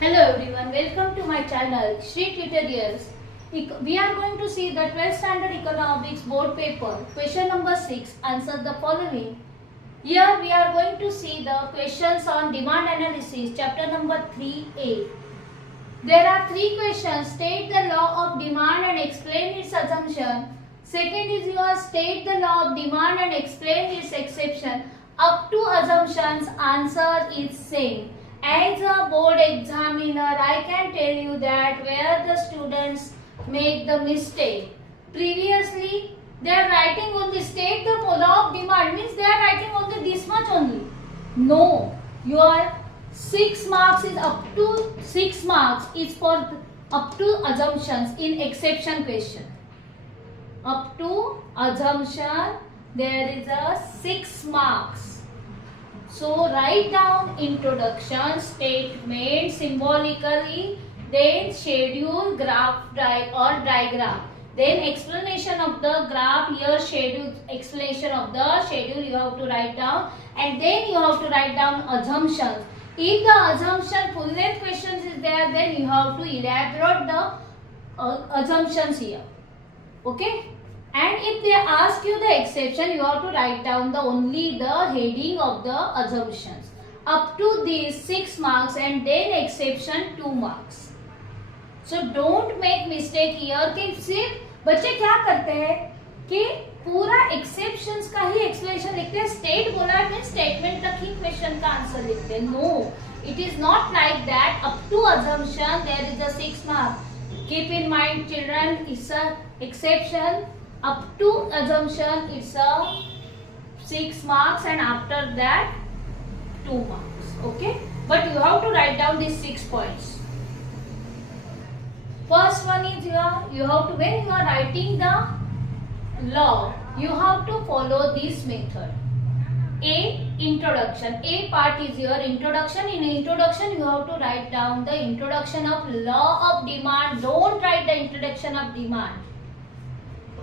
Hello everyone, welcome to my channel Shri Tutorials. We are going to see the 12th standard economics board paper, question number 6, answer the following. Here we are going to see the questions on demand analysis, chapter number 3a. There are 3 questions. State the law of demand and explain its assumption. Second is your state the law of demand and explain its exception. Up to assumptions, answer is same. As a board examiner, I can tell you that where the students make the mistake. Previously, they are writing only state the law of demand, means they are writing only this much only. No, your 6 marks is up to 6 marks is for up to assumptions in exception question. Up to assumption there is a 6 marks. So write down introduction, statement symbolically, then schedule, graph or diagram. Then explanation of the graph, here schedule, explanation of the schedule you have to write down, and then you have to write down assumptions. If the assumption full length questions is there, then you have to elaborate the assumptions here. Okay? And if they ask you the exception, you have to write down only the heading of the assumptions. Up to these 6 marks and then exception 2 marks. So don't make mistake here कि सिर्फ बच्चे क्या करते हैं कि पूरा exceptions का ही explanation लिखते हैं. State बोला है statement तक ही question का answer लिखते हैं. No, it is not like that. Up to assumption there is a 6 mark. Keep in mind, children, it's a exception. Up to assumption it's a 6 marks and after that 2 marks. Okay, but you have to write down these 6 points. First one is you have to, when you are writing the law, you have to follow this method. A, introduction. A part is your introduction. In introduction you have to write down the introduction of law of demand. Don't write the introduction of demand.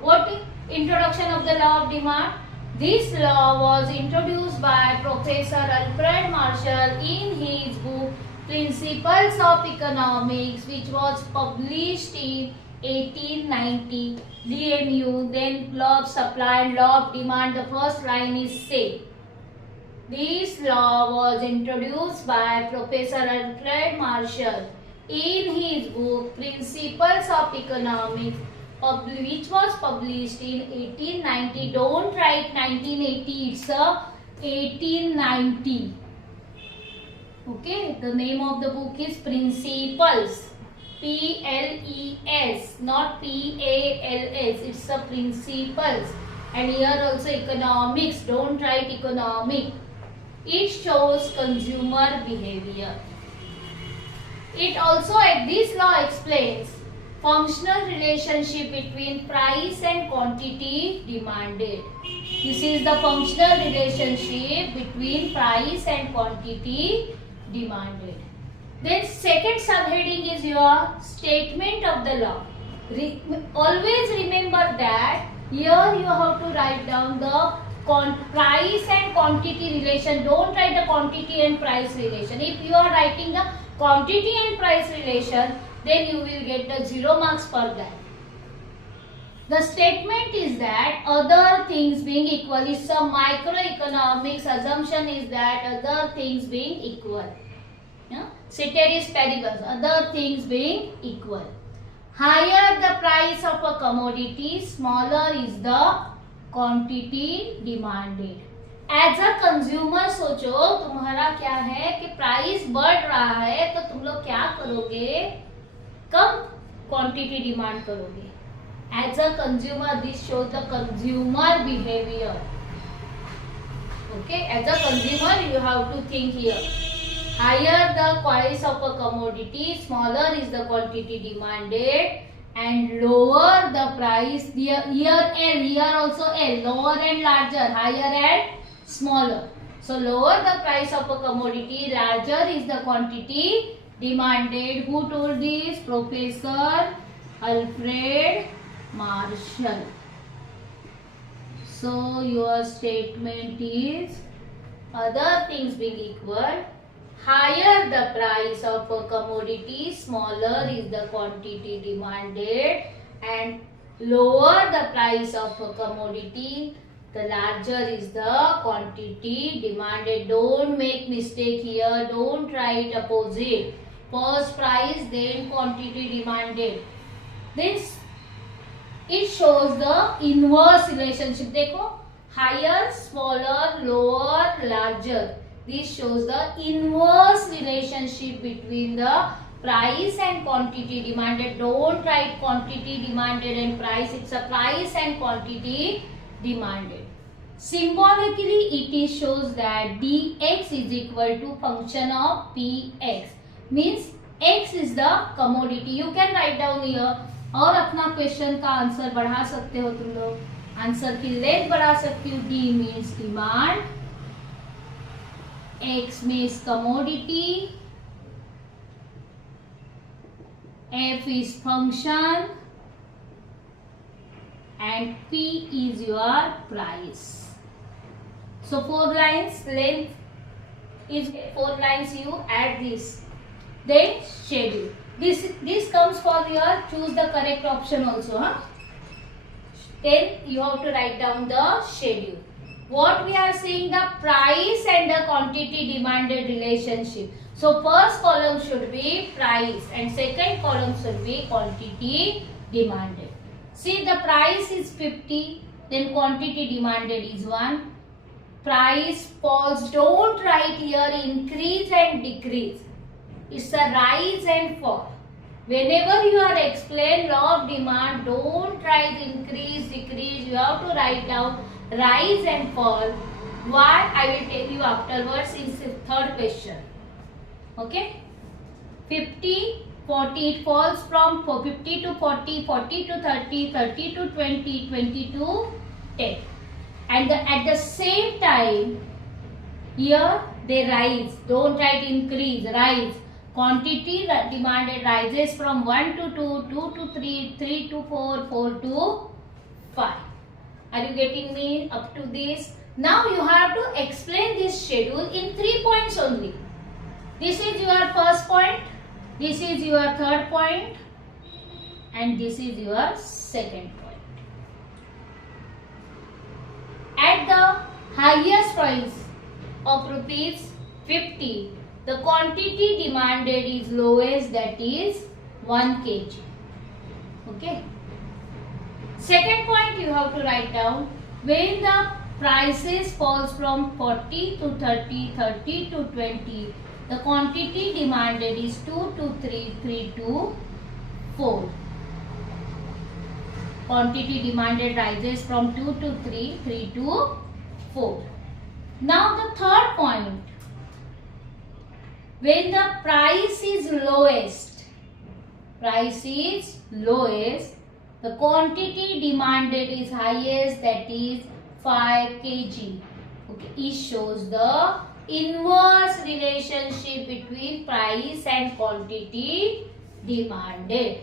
What is introduction of the law of demand? This law was introduced by Professor Alfred Marshall in his book Principles of Economics, which was published in 1890. DMU, then law of supply and law of demand. The first line is say. This law was introduced by Professor Alfred Marshall in his book Principles of Economics, which was published in 1890. Don't write 1980, it's a 1890. Okay, the name of the book is Principles. P-L-E-S, not P-A-L-S. It's a Principles. And here also economics. Don't write economic. It shows consumer behavior. It also, this law explains functional relationship between price and quantity demanded. This is the functional relationship between price and quantity demanded. Then second subheading is your statement of the law. Always remember that here you have to write down the price and quantity relation. Don't write the quantity and price relation. If you are writing the quantity and price relation, then you will get the 0 marks for that. The statement is that other things being equal is some microeconomics assumption is that other things being equal. Yeah? Ceteris paribus, other things being equal. Higher the price of a commodity, smaller is the quantity demanded. As a consumer सोचो तुम्हारा क्या है कि price बढ़ रहा है तो तुम लोग क्या करोगे, कम क्वांटिटी डिमांड करोगे. As a consumer this shows the consumer behaviour. Okay, as a consumer you have to think here. Higher the price of a commodity, smaller is the quantity demanded, and lower the price. Here L, here also L, lower and larger, higher and smaller. So lower the price of a commodity, larger is the quantity demanded. Who told this? Professor Alfred Marshall. So your statement is other things being equal, higher the price of a commodity, smaller is the quantity demanded, and lower the price of a commodity, the larger is the quantity demanded. Don't make mistake here. Don't write opposite. First price, then quantity demanded. This it shows the inverse relationship. देखो, higher, smaller, lower, larger. This shows the inverse relationship between the price and quantity demanded. Don't write quantity demanded and price. It's a price and quantity demanded. Symbolically, it shows that dx is equal to function of px. Means x is the commodity. You can write down here. और अपना question का answer बढ़ा सकते हो तुम लोग. Answer की length बढ़ा सकती हो. D means demand, X means commodity, F is function, and P is your price. So 4 lines length is 4 lines. You add this. Then schedule. This comes for your choose the correct option also. Then you have to write down the schedule. What we are seeing, the price and the quantity demanded relationship. So first column should be price and second column should be quantity demanded. See, the price is 50, then quantity demanded is 1. Price falls. Don't write here increase and decrease. It's a rise and fall. Whenever you are explain law of demand, don't write increase, decrease. You have to write down rise and fall. Why? I will tell you afterwards in the third question. Okay? 50, 40. It falls from 50 to 40, 40 to 30, 30 to 20, 20 to 10. And at the same time, here they rise. Don't write increase, rise. Quantity demanded rises from 1 to 2, 2 to 3, 3 to 4, 4 to 5. Are you getting me up to this? Now you have to explain this schedule in 3 points only. This is your first point, this is your third point, and this is your second point. At the highest price of rupees 50, the quantity demanded is lowest, that is 1 kg. Okay. Second point you have to write down, when the prices falls from 40 to 30, 30 to 20, the quantity demanded is 2 to 3, 3 to 4. Quantity demanded rises from 2 to 3, 3 to 4. Now the third point, when the price is lowest, the quantity demanded is highest, that is 5 kg. Okay, it shows the inverse relationship between price and quantity demanded.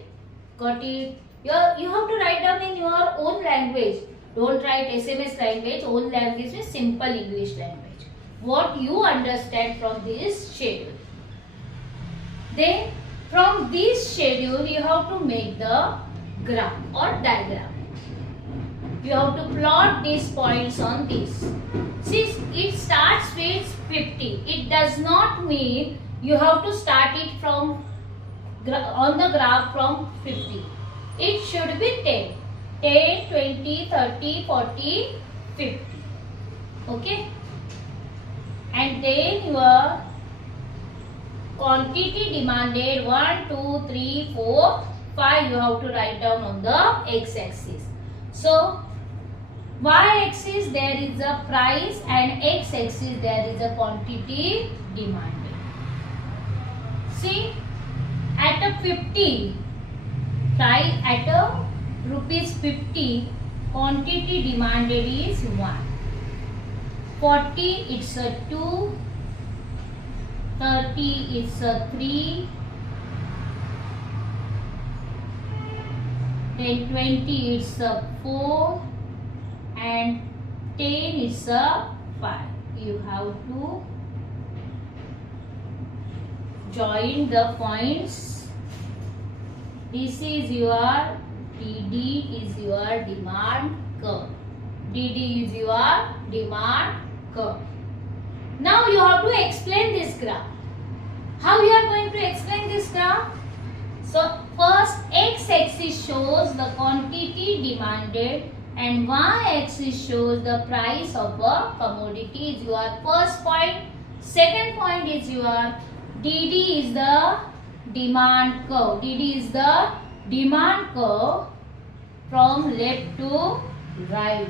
Got it? You have to write down in your own language. Don't write SMS language. Own language is simple English language. What you understand from this schedule. Then from this schedule you have to make the graph or diagram. You have to plot these points on this. See, it starts with 50. It does not mean you have to start it from on the graph from 50. It should be 10. 10, 20, 30, 40, 50. Okay. And then your quantity demanded 1, 2, 3, 4, 5 you have to write down on the x-axis. So y-axis there is a price and x-axis there is a quantity demanded. See, at a 50, price at a rupees 50, quantity demanded is 1. 40 it's a 2. 30 it's a 3. Then 20 it's a 4. And 10 is a 5. You have to join the points. This is your DD is your demand curve. DD is your demand curve. Now you have to explain this graph. How you are going to explain this graph? So first x-axis shows the quantity demanded and y-axis shows the price of a commodity is your first point. Second point is your DD is the demand curve. DD is the demand curve from left to right.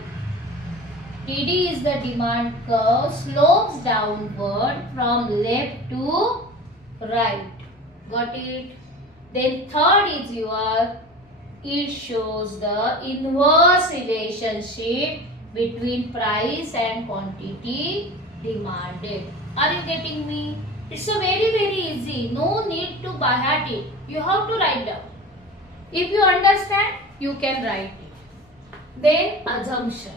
DD is the demand curve slopes downward from left to right. Got it? Then third is your, it shows the inverse relationship between price and quantity demanded. Are you getting me? It's so very easy. No need to by heart it. You have to write down. If you understand, you can write it. Then assumption.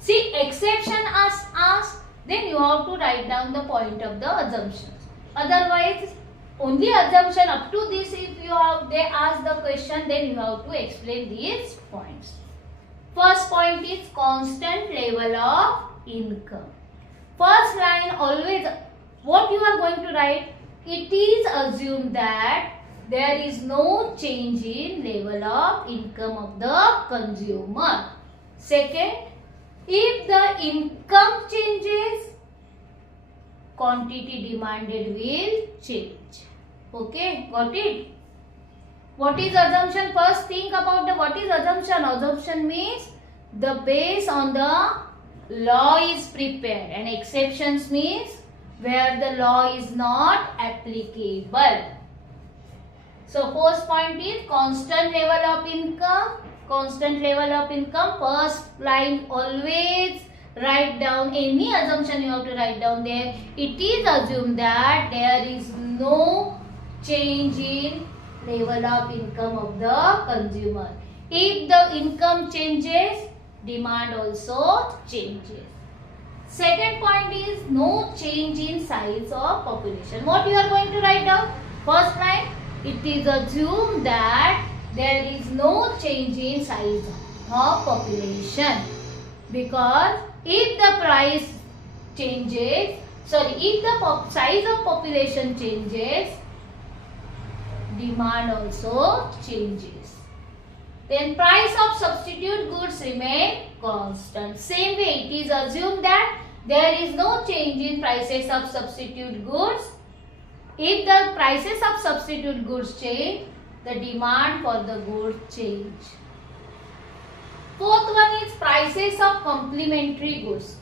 See, exception is asked, then you have to write down the point of the assumptions. Otherwise, only assumption up to this, if you have, they ask the question, then you have to explain these points. First point is constant level of income. First line always, what you are going to write? It is assumed that there is no change in level of income of the consumer. Second, if the income changes, quantity demanded will change. Okay, got it? What is assumption? First think about the what is assumption. Assumption means the base on the law is prepared, and exceptions means where the law is not applicable. So first point is constant level of income. Constant level of income. First line always write down any assumption you have to write down there. It is assumed that there is no change in level of income of the consumer. If the income changes, demand also changes. Second point is no change in size of population. What you are going to write down? First line, it is assumed that there is no change in size of population, because if the price changes, if the size of population changes, demand also changes. Then price of substitute goods remain constant. Same way, it is assumed that there is no change in prices of substitute goods. If the prices of substitute goods change, the demand for the goods change. Fourth one is prices of complementary goods.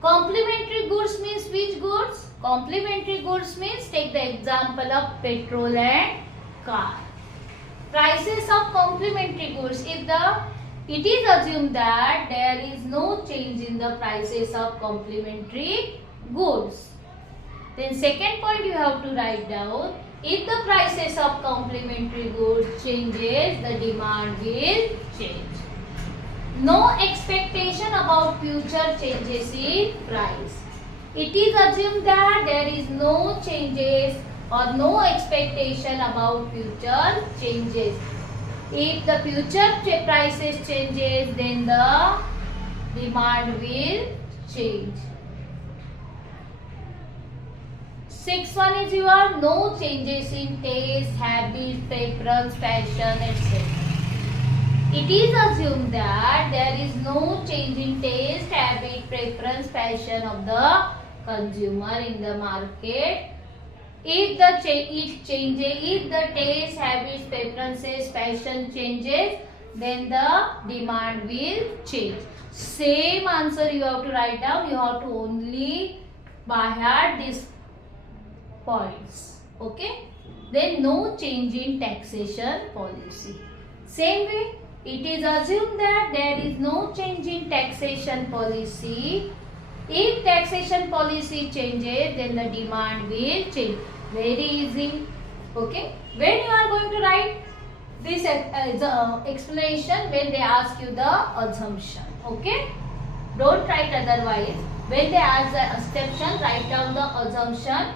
Complementary goods means which goods? Complementary goods means, take the example of petrol and car. Prices of complementary goods, it is assumed that there is no change in the prices of complementary goods. Then second point you have to write down, if the prices of complementary goods changes, the demand will change. No expectation about future changes in price. It is assumed that there is no changes or no expectation about future changes. If the future prices changes, then the demand will change. Sixth one is your no changes in taste, habit, preference, fashion, etc. It is assumed that there is no change in taste, habit, preference, fashion of the consumer in the market. If the taste, habits, preferences, fashion changes, then the demand will change. Same answer you have to write down. You have to only by heart these points. Okay. Then no change in taxation policy. Same way, it is assumed that there is no change in taxation policy. If taxation policy changes, then the demand will change. Very easy. Okay. When you are going to write this explanation, when they ask you the assumption. Okay. Don't write otherwise. When they ask the assumption, write down the assumption.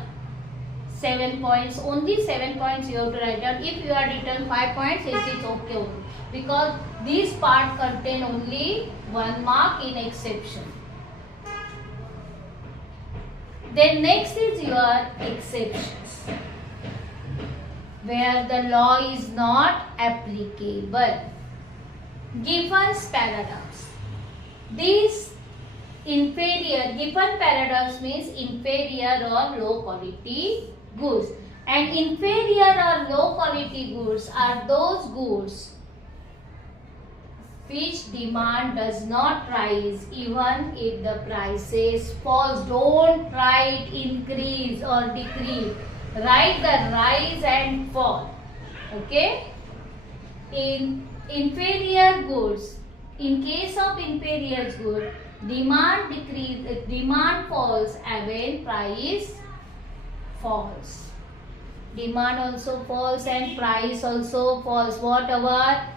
7 points, only 7 points you have to write down. If you are written 5 points, it is okay only, because this part contain only 1 mark in exception. Then next is your exceptions, where the law is not applicable. Gibbon's paradox. This Gibbon paradox means inferior or low quality goods. And inferior or low quality goods are those goods which demand does not rise even if the prices falls. Don't write increase or decrease. Write the rise and fall. Okay? In inferior goods, in case of inferior goods, demand falls when price falls. Demand also falls and price also falls. What our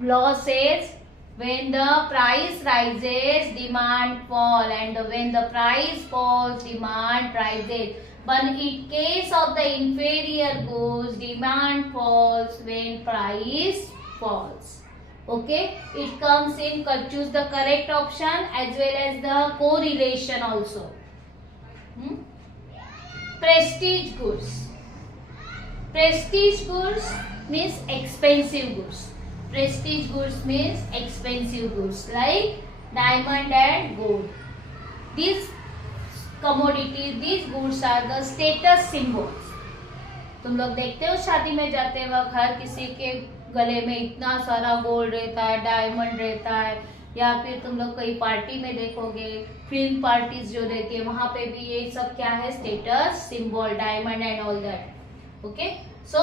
law says, when the price rises, demand fall, and when the price falls, demand rises. But in case of the inferior goods, demand falls when price falls. Okay, it comes in, choose the correct option as well as the correlation also. Prestige goods. Prestige goods means expensive goods. Prestige goods means expensive goods like diamond and gold. These commodities, these goods are the status symbols. तुम लोग देखते हो शादी में जाते वक्त हर किसी के गले में इतना सारा गोल्ड रहता है, डायमंड रहता है, या फिर तुम लोग कई पार्टी में देखोगे, फिल्म पार्टीज जो रहती है वहां पे भी ये सब क्या है, status symbol, diamond and all that. Okay, so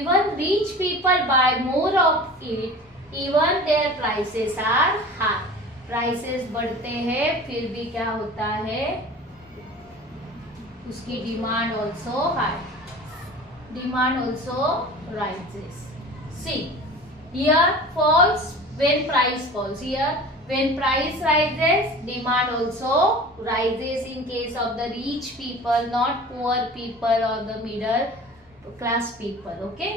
even rich people buy more of it, even their prices are high. Prices बढ़ते हैं फिर भी क्या होता है, उसकी demand also high, demand also rises. See, here falls when price falls. Here when price rises, demand also rises in case of the rich people, not poor people or the middle class people. Okay.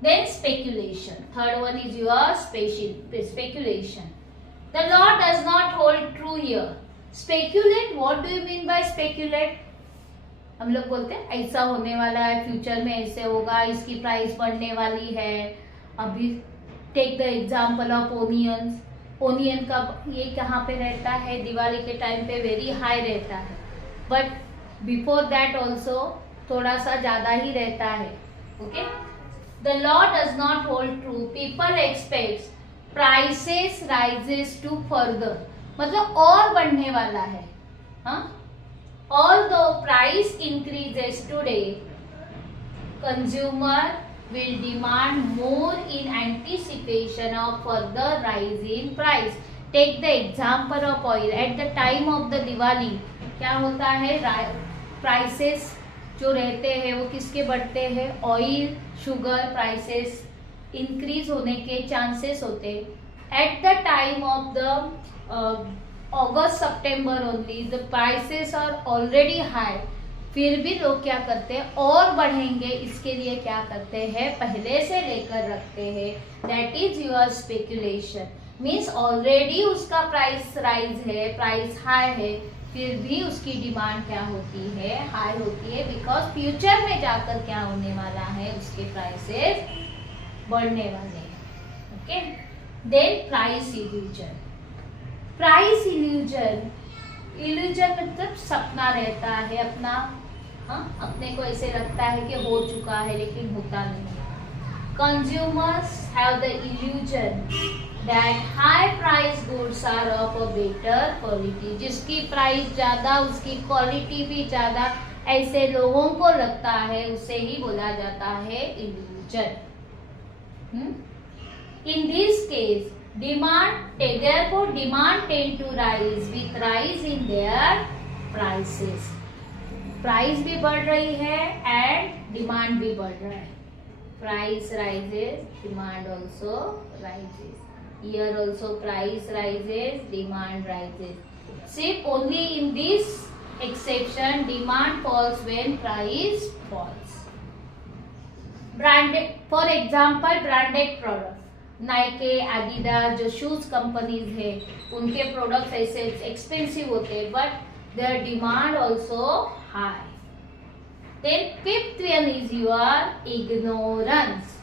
Then speculation. Third one is your speculation. The law does not hold true here. Speculate. What do you mean by speculate? हम लोग बोलते हैं ऐसा होने वाला है, future में ऐसे होगा, इसकी प्राइस बढ़ने वाली है. अभी take the example of onions. Onion का ये कहाँ पे रहता है, दिवाली के टाइम पे वेरी हाई रहता है, बट बिफोर दैट ऑल्सो थोड़ा सा ज्यादा ही रहता है. Okay, the law does not hold true. People expect prices rises to further, मतलब और बढ़ने वाला है. हाँ, although price increases today, consumer will demand more in anticipation of further rise in price. Take the example of oil. At the time of the Diwali क्या होता है, prices जो रहते हैं वो किसके बढ़ते हैं, ऑयल, शुगर प्राइसेस इंक्रीज होने के चांसेस होते हैं. At the time of the August, September only, the prices are already high. फिर भी लोग क्या करते हैं, और बढ़ेंगे इसके लिए क्या करते हैं, पहले से लेकर रखते हैं. That is your speculation. Means already उसका प्राइस राइज है, प्राइस हाई है, फिर भी उसकी डिमांड क्या होती है, हाई होती है, बिकॉज फ्यूचर में जाकर क्या होने वाला है, उसके प्राइसेस बढ़ने वाले हैं. Okay, then price illusion. Price illusion, illusion मतलब सपना रहता है अपना, हाँ, अपने को ऐसे लगता है कि हो चुका है लेकिन होता नहीं. Consumers have the illusion that high price goods are of a better quality. जिसकी प्राइस ज्यादा उसकी क्वालिटी भी ज्यादा, ऐसे लोगों को लगता है, उसे ही बोला जाता है illusion. In this case therefore demand tend to rise with rise in their prices. Price भी बढ़ रही है एंड डिमांड भी बढ़ रहा है. Price rises, demand also rises. Here also price rises, demand rises. See, only in this exception, demand falls when price falls. Branded, for example, branded product, Nike, Adidas, जो shoes companies है उनके products ऐसे expensive होते हैं, but their demand also high. Then fifth one is your ignorance.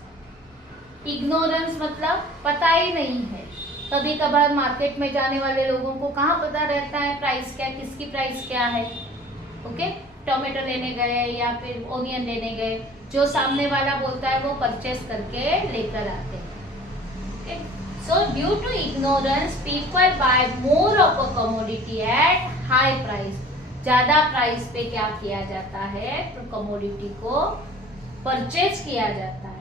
Ignorance मतलब पता ही नहीं है. कभी कभार मार्केट में जाने वाले लोगों को कहाँ पता रहता है प्राइस क्या, किसकी प्राइस क्या है. ओके, टोमेटो लेने गए या फिर ओनियन लेने गए, जो सामने वाला बोलता है वो परचेस करके लेकर आते हैं. Okay. So due to ignorance, people buy more of a commodity at high price. ज्यादा प्राइस पे क्या किया जाता है, तो कमोडिटी को परचेज किया जाता है.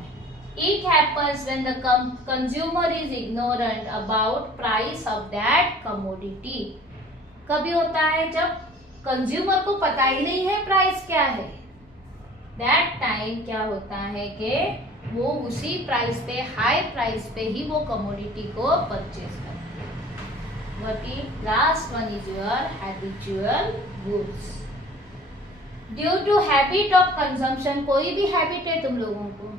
It happens when the consumer is ignorant about price of that commodity. कभी होता है जब कंज्यूमर को पता ही नहीं है प्राइस क्या है. That time क्या होता है कि वो उसी प्राइस पे, हाई प्राइस पे ही वो कमोडिटी को परचेज करते हैं. What is last one is your habitual goods. Due to habit of consumption, कोई भी हैबिट है तुम लोगों को,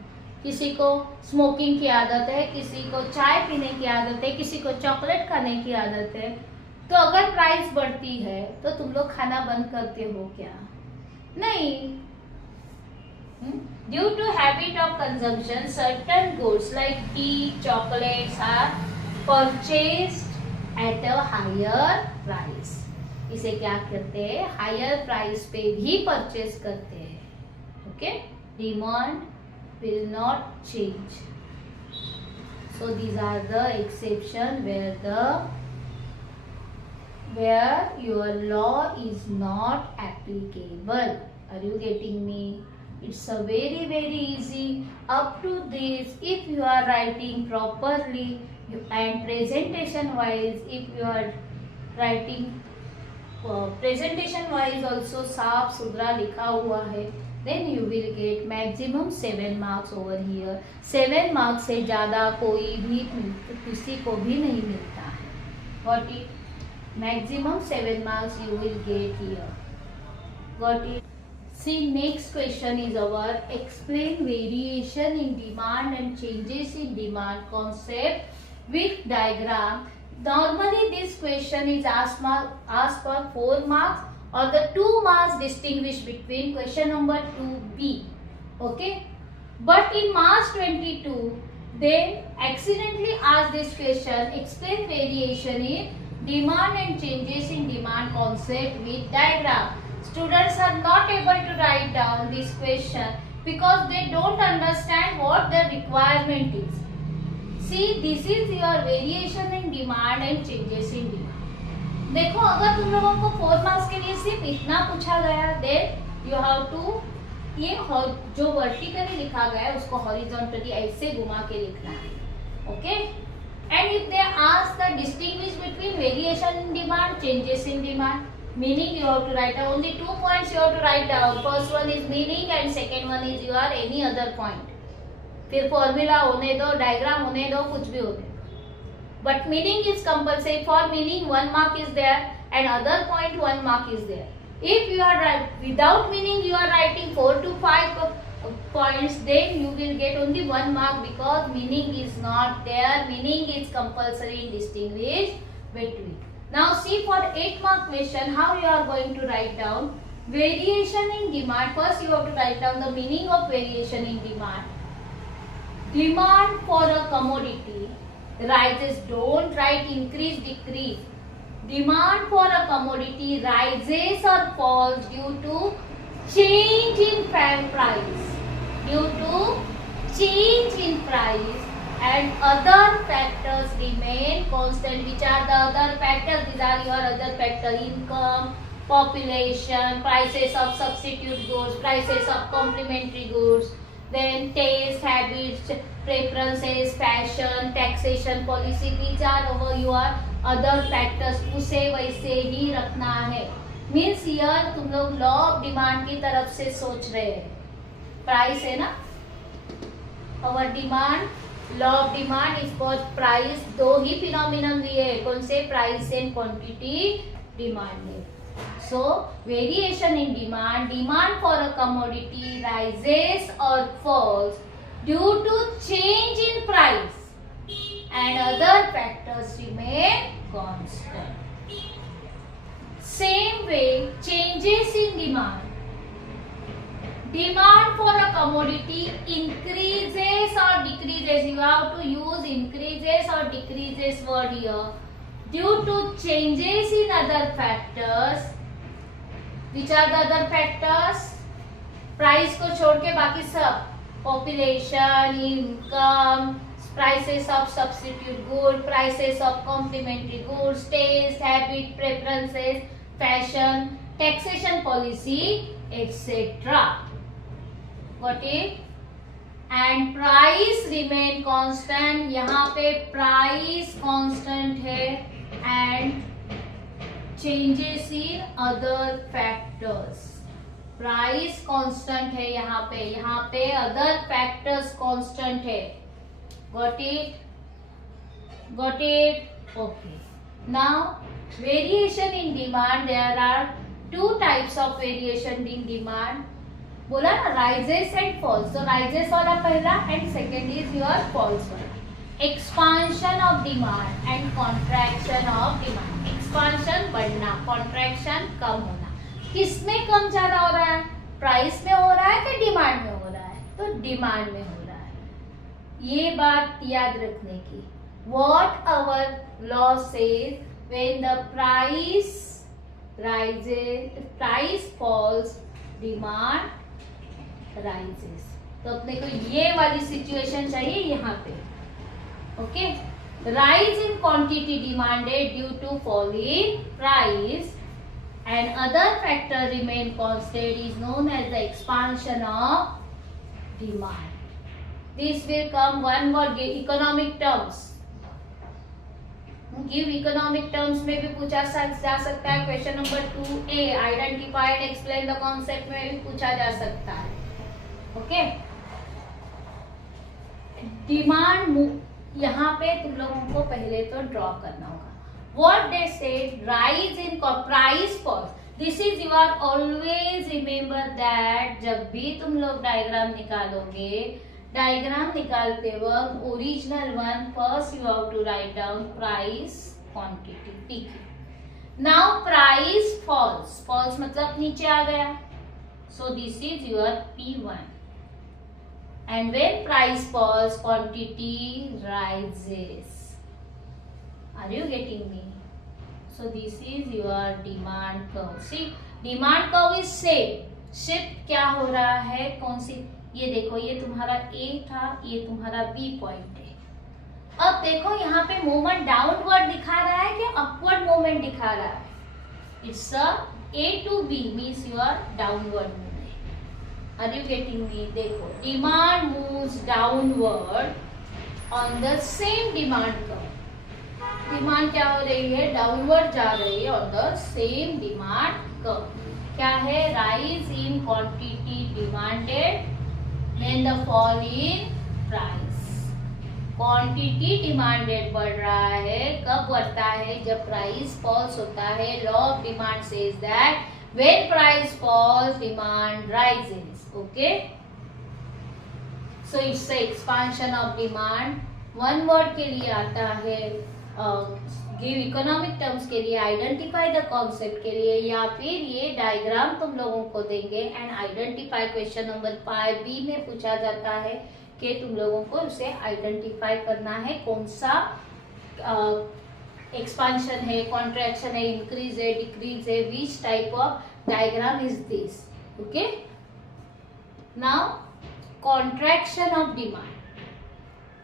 किसी को स्मोकिंग की आदत है, किसी को चाय पीने की आदत है, किसी को चॉकलेट खाने की आदत है, तो अगर प्राइस बढ़ती है तो तुम लोग खाना बंद करते हो क्या? नहीं. Due to habit of consumption, certain goods like tea, chocolates are purchased at a higher price. इसे क्या करते हैं, हायर प्राइस पे भी परचेज करते हैं. Okay, demand will not change. So these are the exception where your law is not applicable. Are you getting me? It's a very easy. Up to this, if you are writing properly and presentation wise, if you are writing presentation wise also साफ सुथरा लिखा हुआ है, then you will get maximum 7 marks over here. 7 marks से ज़्यादा कोई भी किसी को भी नहीं मिलता है. Got it? Maximum 7 marks you will get here. Got it? See, next question is our explain variation in demand and changes in demand concept with diagram. Normally this question is asked for 4 marks. Or the 2 marks distinguish between question number 2B. Okay, but in March 22 they accidentally asked this question, explain variation in demand and changes in demand concept with diagram. Students are not able to write down this question because they don't understand what the requirement is. See, this is your variation in demand and changes in demand. देखो, अगर तुम लोगों को 4 marks के लिए सिर्फ इतना पूछा गया, देन यू हैव टू, ये जो वर्टिकली लिखा गया है उसको हॉरिजॉन्टली ऐसे घुमा के लिखना है. Okay, and if they ask the distinguish between variation in demand, changes in demand, meaning you have to write down. Only 2 points you have to write down. First one is meaning and second one is your any other point. फिर formula होने दो, diagram होने दो, कुछ भी होने दो. But meaning is compulsory. For meaning 1 mark is there and other point 1 mark is there. If you are without meaning you are writing 4 to 5 points, then you will get only 1 mark because meaning is not there. Meaning is compulsory in distinguish between. Now see, for 8 mark question, how you are going to write down variation in demand. First you have to write down the meaning of variation in demand. Demand for a commodity rises, don't write increase, decrease. Demand for a commodity rises or falls due to change in price. Due to change in price and other factors remain constant. Which are the other factors? These are your other factors: income, population, prices of substitute goods, prices of complementary goods, then taste, habits, preferences, fashion, taxation policy. These are over your other factors. उसे वैसे ही रखना है. Means here तुम लोग law of demand की तरफ से सोच रहे हैं. प्राइस है ना, और demand, law of demand is for price. 2 he phenomenon दिए, कौन से? प्राइस एंड क्वांटिटी डिमांड में. So variation in demand, demand for a commodity rises or falls due to change in price and other factors remain constant. Same way, changes in demand. Demand for a commodity increases or decreases. You have to use increases or decreases word here. Due to changes in other factors. Which are the other factors? Price को छोड़ के बाकी सब. Population, income, prices of substitute good, prices of complementary goods, taste, habit, preferences, fashion, taxation policy, etc. Got it? And price remain constant. यहाँ पे price constant है and changes in other factors. Price constant है यहाँ पे other factors constant है. Got it? Got it? Okay. Now variation in demand. There are two types of variation in demand. बोला ना rises and falls. So rises वाला पहला and second is your falls वाला. Expansion of demand and contraction of demand. Expansion बढ़ना, contraction कम होना. किसमें कम ज्यादा हो रहा है? प्राइस में हो रहा है कि डिमांड में हो रहा है? तो डिमांड में हो रहा है. ये बात याद रखने की. What our law says, when the price rises, price falls, demand rises. तो अपने को ये वाली सिचुएशन चाहिए यहाँ पे. Okay. Rise in quantity demanded due to fall in price and other factor remain constant is known as the expansion of demand. This will come one more economic terms. Give economic terms में भी पूछा जा सकता है. Question number 2A identify and explain the concept में भी पूछा जा सकता है. ओके. डिमांड यहाँ पे तुम लोगों को पहले तो ड्रॉ करना होगा. What they said, rise in price falls. This is you are always remember that जब भी तुम लोग डायग्राम निकालोगे, डायग्राम निकालते वक्त original one first you have to write down price quantity. ठीक है. Now price falls. फॉल्स मतलब नीचे आ गया. So this is your P1. And when price falls, quantity rises. Are you getting me? So this is your demand curve. See, demand curve is same. Shift क्या हो रहा है? कौन सी? ये देखो, ये तुम्हारा A था, ये तुम्हारा B पॉइंट है. अब देखो यहाँ पे मूवमेंट डाउनवर्ड दिखा रहा है कि अपवर्ड मूवमेंट दिखा रहा है? It's a A to B means your downward movement. Are you getting me? देखो, demand moves downward on the same demand curve. Demand क्या हो रही है? डाउनवर्ड जा रही है on the same demand curve. क्या है? rise in quantity demanded when the fall in price. Quantity demanded बढ़ रहा है. कब बढ़ता है? जब प्राइस फॉल्स होता है. Law of demand says that when price falls, demand rises. Okay, so it's the expansion of demand. one word के लिए आता है give economic terms के लिए, identify the concept के लिए, या फिर ये डायग्राम तुम लोगों को देंगे and identify. Question number 5B में पूछा जाता है कि तुम लोगों को उसे आइडेंटिफाई करना है कौन सा एक्सपांशन है, कॉन्ट्रैक्शन है, इंक्रीज है, डिक्रीज है, which type of diagram is this. Okay. Now contraction of demand.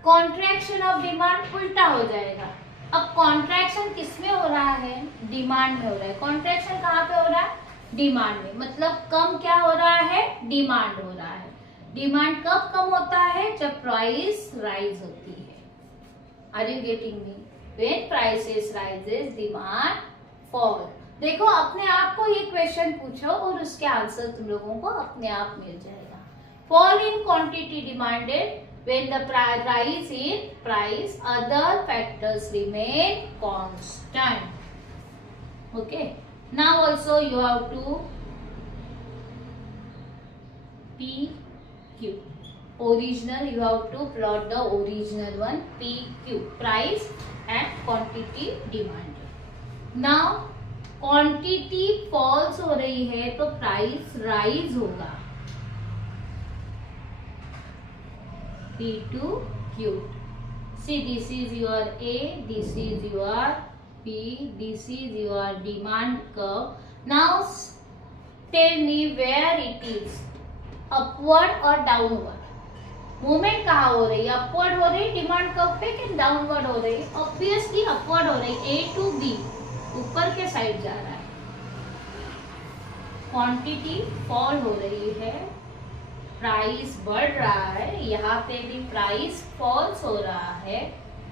Contraction of demand उल्टा हो जाएगा. अब कॉन्ट्रैक्शन किस में हो रहा है? डिमांड में हो रहा है. कॉन्ट्रैक्शन कहाँ पे हो रहा है? डिमांड में. मतलब कम क्या हो रहा है? डिमांड हो रहा है. डिमांड कब कम होता है? जब प्राइस राइज होती है. Are you getting me? When prices rises, demand fall. देखो, अपने आप को ये क्वेश्चन पूछो और उसके आंसर तुम लोगों को अपने आप मिल जाएगा. Fall in quantity demanded when the rise in price, other factors remain constant. Okay. Now also you have to PQ. Original, you have to plot the original one, PQ, price and quantity demanded. Now quantity falls हो रही है तो price rise होगा, P2Q. See, this is your A, this is your P, this is your demand curve. Now tell me where it is, upward or downward. Movement कहाँ हो रही है, upward हो रही है डिमांड कर्व पे कि डाउनवर्ड हो रही है? ऑब्वियसली अपवर्ड हो रही है, A to B, ऊपर के साइड जा रहा है. क्वांटिटी फॉल हो रही है, प्राइस बढ़ रहा है, यहाँ पे भी प्राइस फॉल्स हो रहा है,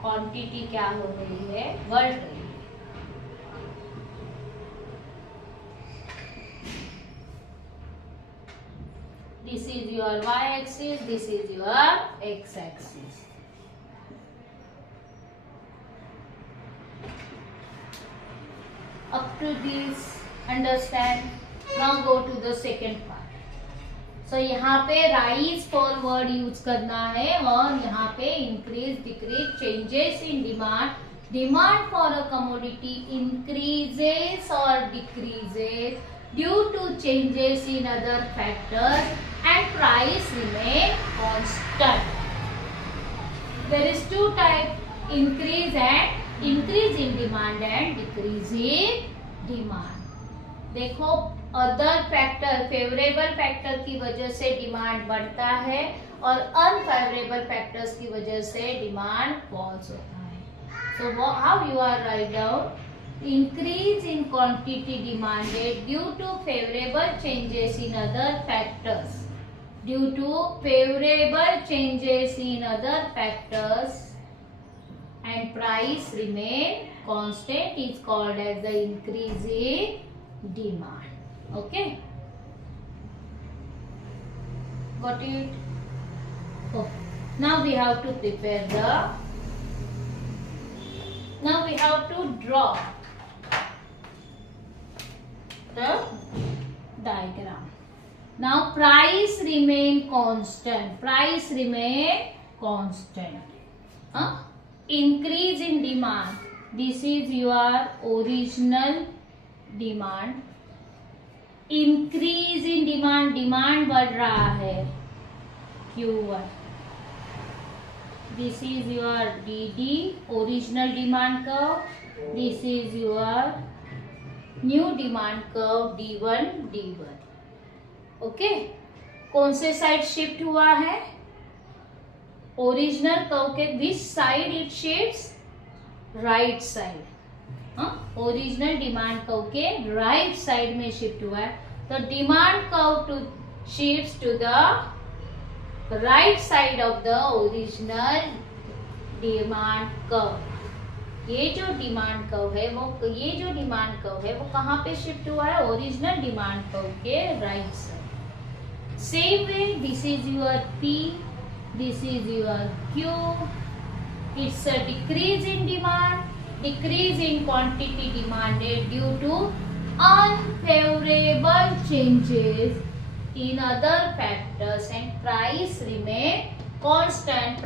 क्वांटिटी क्या हो रही है, बढ़ रही है. This is your y axis, this is your x axis. Up to this, understand? Now go to the second part. So यहाँ पे राइज फॉल वर्ड यूज करना है और यहाँ पे increase decrease changes in demand. Demand for a commodity increases और decreases due to changes in other factors and price remain constant. There is two type, increase in demand and decrease in demand. देखो, other factor, favourable factor की वजह से demand बढ़ता है और unfavourable factors की वजह से डिमांड फॉल्स होता है. So how you are write down, increase in quantity demanded due to favourable changes in other factors, due to favourable changes in other factors and price remain constant is called as the increase in demand. Okay, got it? Oh, now we have to prepare now we have to draw the diagram. Now price remain constant, increase in demand, this is your original demand. Increase in demand, demand बढ़ रहा है, Q1. This is your DD, original demand curve. This is your new demand curve, D1. Okay, कौन से side shift हुआ है? Original curve के which side it shifts? Right side. Original demand curve के right side में shift हुआ है, तो demand curve two shifts to the right side of the original demand curve. ये जो डिमांड कर्व है वो कहाँ पे शिफ्ट हुआ है? ओरिजिनल डिमांड कर्व के right side. Same way, this is your P, this is your Q. It's a decrease in demand, decrease in quantity demanded due to unfavorable changes in other factors and price remain constant.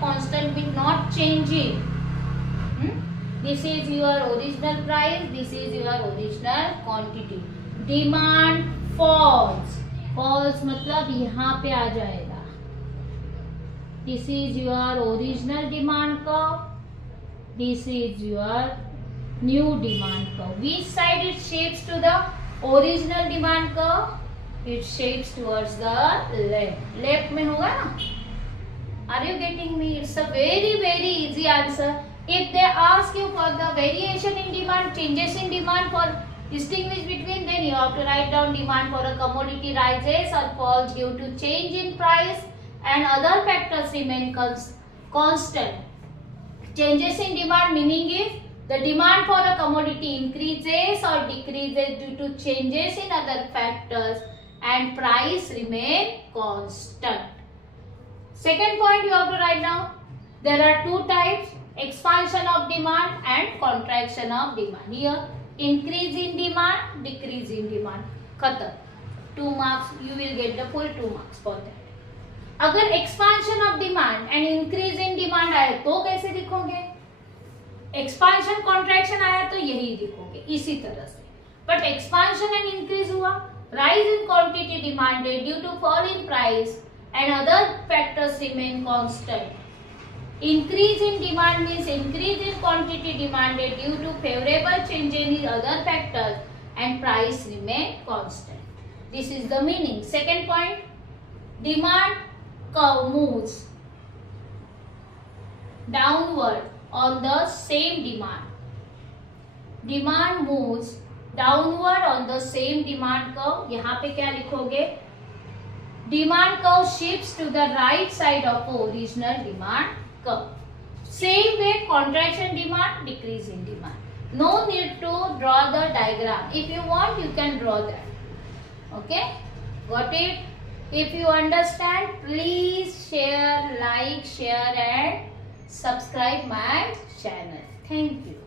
Constant means not changing. This is your original price, this is your original quantity. Demand falls मतलब यहाँ पे आ जाएगा. This is your original demand curve. This is your new demand curve. Which side it shapes to the original demand curve? It shapes towards the left. Left में होगा ना? Are you getting me? It's a very easy answer. If they ask you for the variation in demand, changes in demand for distinguish between, then you have to write down demand for a commodity rises or falls due to change in price and other factors remain constant. Changes in demand meaning is the demand for a commodity increases or decreases due to changes in other factors and price remain constant. Second point you have to write down, there are two types, expansion of demand and contraction of demand. Here increase in demand, decrease in demand, खत्म. 2 marks, you will get the full 2 marks for that. अगर expansion of demand and increase in demand आए तो कैसे लिखोगे? expansion contraction आया तो यही लिखोगे इसी तरह से. but expansion and increase हुआ, rise in quantity demanded due to fall in price and other factors remain constant. Increase in demand means increase in quantity demanded due to favorable change in other factors and price remain constant. This is the meaning. Second point, demand curve moves downward on the same demand. Demand moves downward on the same demand curve. यहाँ पे क्या लिखोगे? Demand curve shifts to the right side of original demand curve. Same way, contraction demand, decrease in demand. No need to draw the diagram. If you want, you can draw that. Okay? Got it? If you understand, please share, like, share and subscribe my channel. Thank you.